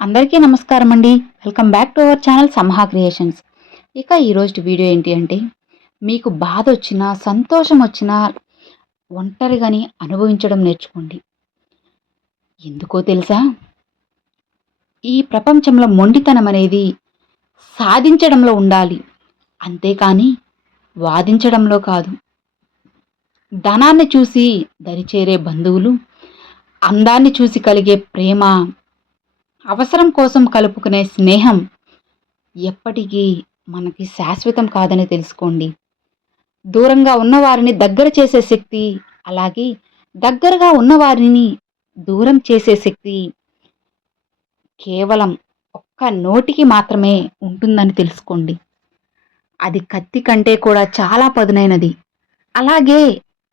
అందరికీ నమస్కారం అండి. Welcome back to our channel Samaha creations. ఇక ఈరోజు వీడియో ఏంటి అంటే, మీకు బాధ వచ్చినా సంతోషం వచ్చినా ఒంటరిగాని అనుభవించడం నేర్చుకోండి. ఎందుకో తెలుసా? ఈ ప్రపంచంలో మొండితనం అనేది సాధించడంలో ఉండాలి, అంతేకాని వాదించడంలో కాదు. ధనాన్ని చూసి దరిచేరే బంధువులు, అందాన్ని చూసి కలిగే ప్రేమ, అవసరం కోసం కలుపుకునే స్నేహం ఎప్పటికీ మనకి శాశ్వతం కాదని తెలుసుకోండి. దూరంగా ఉన్నవారిని దగ్గర చేసే శక్తి, అలాగే దగ్గరగా ఉన్నవారిని దూరం చేసే శక్తి కేవలం ఒక్క నోటికి మాత్రమే ఉంటుందని తెలుసుకోండి. అది కత్తి కంటే కూడా చాలా పదునైనది, అలాగే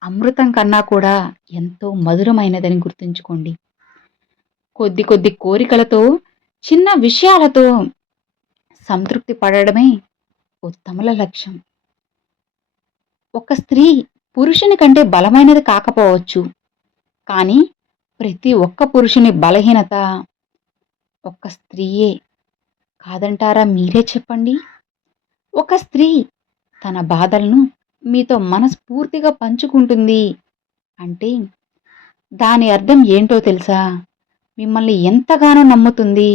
అమృతం కన్నా కూడా ఎంతో మధురమైనదని గుర్తుంచుకోండి. కొద్ది కొద్ది కోరికలతో, చిన్న విషయాలతో సంతృప్తి పడడమే ఉత్తముల లక్ష్యం. ఒక స్త్రీ పురుషుని కంటే బలమైనది కాకపోవచ్చు, కానీ ప్రతి ఒక్క పురుషుని బలహీనత ఒక్క స్త్రీయే కాదంటారా? మీరే చెప్పండి. ఒక స్త్రీ తన బాధలను మీతో మనస్ఫూర్తిగా పంచుకుంటుంది అంటే దాని అర్థం ఏంటో తెలుసా? మిమ్మల్ని ఎంతగానో నమ్ముతుంది.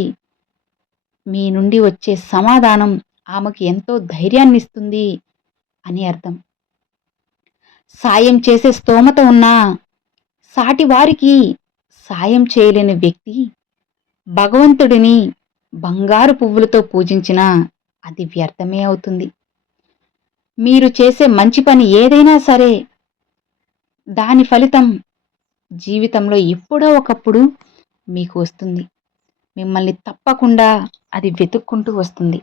మీ నుండి వచ్చే సమాధానం ఆమెకు ఎంతో ధైర్యాన్ని ఇస్తుంది అని అర్థం. సాయం చేసే స్తోమత ఉన్నా సాటి వారికి సాయం చేయలేని వ్యక్తి భగవంతుడిని బంగారు పువ్వులతో పూజించినా అది వ్యర్థమే అవుతుంది. మీరు చేసే మంచి పని ఏదైనా సరే దాని ఫలితం జీవితంలో ఎప్పుడో ఒకప్పుడు మీకు వస్తుంది. మిమ్మల్ని తప్పకుండా అది వెతుక్కుంటూ వస్తుంది.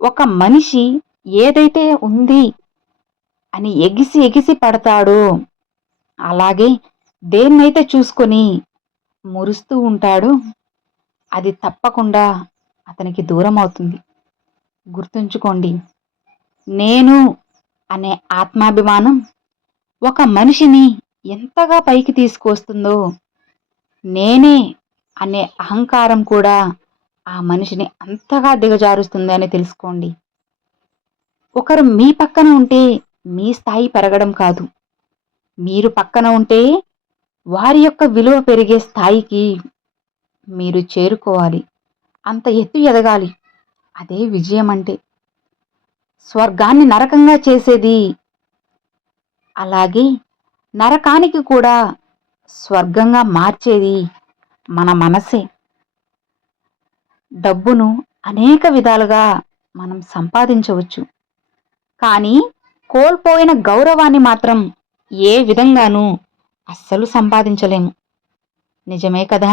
ఒక మనిషి ఏదైతే ఉంది అని ఎగిసి ఎగిసి పడతాడో, అలాగే దేన్నైతే చూసుకొని మురుస్తూ ఉంటాడో అది తప్పకుండా అతనికి దూరం అవుతుంది. గుర్తుంచుకోండి, నేను అనే ఆత్మాభిమానం ఒక మనిషిని ఎంతగా పైకి తీసుకొస్తుందో, నేనే అనే అహంకారం కూడా ఆ మనిషిని అంతగా దిగజారుస్తుంది అని తెలుసుకోండి. ఒకరు మీ పక్కన ఉంటే మీ స్థాయి పెరగడం కాదు, మీరు పక్కన ఉంటే వారి యొక్క విలువ పెరిగే స్థాయికి మీరు చేరుకోవాలి. అంత ఎత్తు ఎదగాలి. అదే విజయం అంటే. స్వర్గాన్ని నరకంగా చేసేది, అలాగే నరకానికి కూడా స్వర్గంగా మార్చేది మన మనసే. డబ్బును అనేక విధాలుగా మనం సంపాదించవచ్చు, కానీ కోల్పోయిన గౌరవాన్ని మాత్రం ఏ విధంగానూ అస్సలు సంపాదించలేము. నిజమే కదా?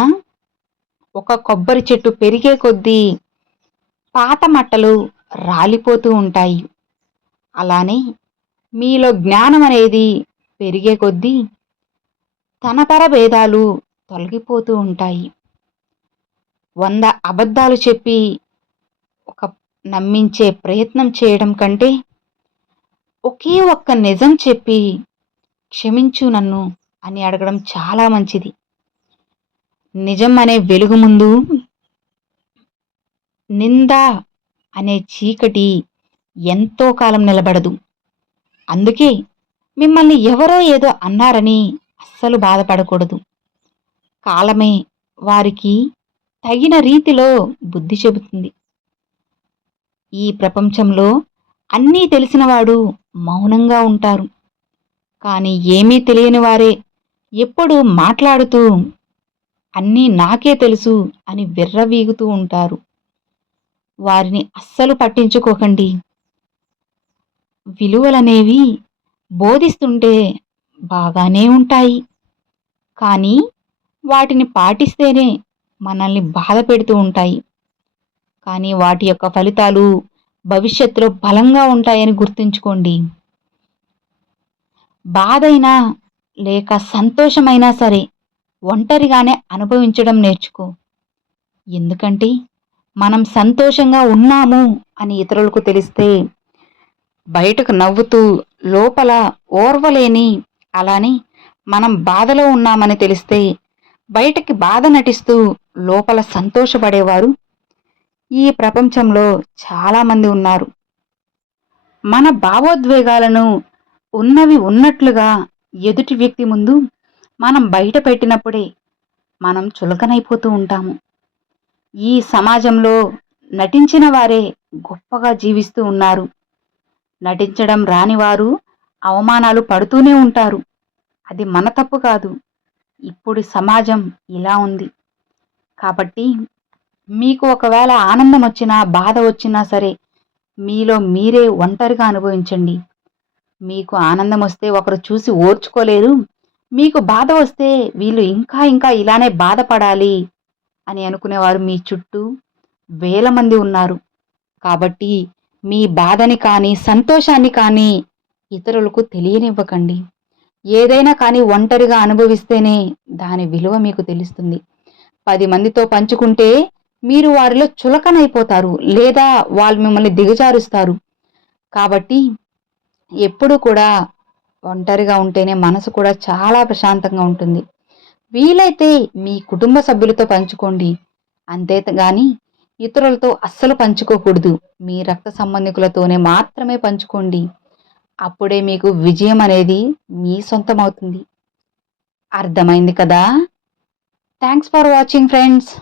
ఒక కొబ్బరి చెట్టు పెరిగే కొద్దీ పాత మట్టలు రాలిపోతూ ఉంటాయి. అలానే మీలో జ్ఞానం అనేది పెరిగే కొద్దీ తనతర భేదాలు తొలగిపోతూ ఉంటాయి. 100 అబద్ధాలు చెప్పి ఒక నమ్మించే ప్రయత్నం చేయడం కంటే ఒకే ఒక్క నిజం చెప్పి క్షమించు నన్ను అని అడగడం చాలా మంచిది. నిజం అనే వెలుగు ముందు నింద అనే చీకటి ఎంతో కాలం నిలబడదు. అందుకే మిమ్మల్ని ఎవరో ఏదో అన్నారని అస్సలు బాధపడకూడదు. కాలమే వారికి తగిన రీతిలో బుద్ధి చెబుతుంది. ఈ ప్రపంచంలో అన్నీ తెలిసినవాడు మౌనంగా ఉంటారు, కానీ ఏమీ తెలియని వారే ఎప్పుడు మాట్లాడుతూ అన్నీ నాకే తెలుసు అని విర్రవీగుతూ ఉంటారు. వారిని అస్సలు పట్టించుకోకండి. విలువలనేవి బోధిస్తుంటే బాగానే ఉంటాయి, కానీ వాటిని పాటిస్తేనే మనల్ని బాధ పెడుతూ ఉంటాయి. కానీ వాటి యొక్క ఫలితాలు భవిష్యత్తులో బలంగా ఉంటాయని గుర్తుంచుకోండి. బాధైనా లేక సంతోషమైనా సరే ఒంటరిగానే అనుభవించడం నేర్చుకో. ఎందుకంటే మనం సంతోషంగా ఉన్నాము అని ఇతరులకు తెలిస్తే బయటకు నవ్వుతూ లోపల ఓర్వలేని, అలానే మనం బాధలో ఉన్నామని తెలిస్తే బయటకి బాధ నటిస్తూ లోపల సంతోషపడేవారు ఈ ప్రపంచంలో చాలామంది ఉన్నారు. మన భావోద్వేగాలను ఉన్నవి ఉన్నట్లుగా ఎదుటి వ్యక్తి ముందు మనం బయట పెట్టినప్పుడే మనం చులకనైపోతూ ఉంటాము. ఈ సమాజంలో నటించిన వారే గొప్పగా జీవిస్తూ ఉన్నారు. నటించడం రానివారు అవమానాలు పడుతూనే ఉంటారు. అది మన తప్పు కాదు. ఇప్పుడు సమాజం ఇలా ఉంది. కాబట్టి మీకు ఒకవేళ ఆనందం వచ్చినా, బాధ వచ్చినా సరే మీలో మీరే ఒంటరిగా అనుభవించండి. మీకు ఆనందం వస్తే ఒకరు చూసి ఓర్చుకోలేరు. మీకు బాధ వస్తే వీళ్ళు ఇంకా ఇంకా ఇలానే బాధపడాలి అని అనుకునేవారు మీ చుట్టూ వేల మంది ఉన్నారు. కాబట్టి మీ బాధని కానీ, సంతోషాన్ని కానీ ఇతరులకు తెలియనివ్వకండి. ఏదైనా కానీ ఒంటరిగా అనుభవిస్తేనే దాని విలువ మీకు తెలుస్తుంది. 10 మందితో పంచుకుంటే మీరు వారిలో చులకనైపోతారు, లేదా వాళ్ళు మిమ్మల్ని దిగజారుస్తారు. కాబట్టి ఎప్పుడు కూడా ఒంటరిగా ఉంటేనే మనసు కూడా చాలా ప్రశాంతంగా ఉంటుంది. వీలైతే మీ కుటుంబ సభ్యులతో పంచుకోండి. అంతేగాని ఇతరులతో అస్సలు పంచుకోకూడదు. మీ రక్త సంబంధికులతోనే మాత్రమే పంచుకోండి. అప్పుడే మీకు విజయం అనేది మీ సొంతమవుతుంది. అర్థమైంది కదా? Thanks for watching friends.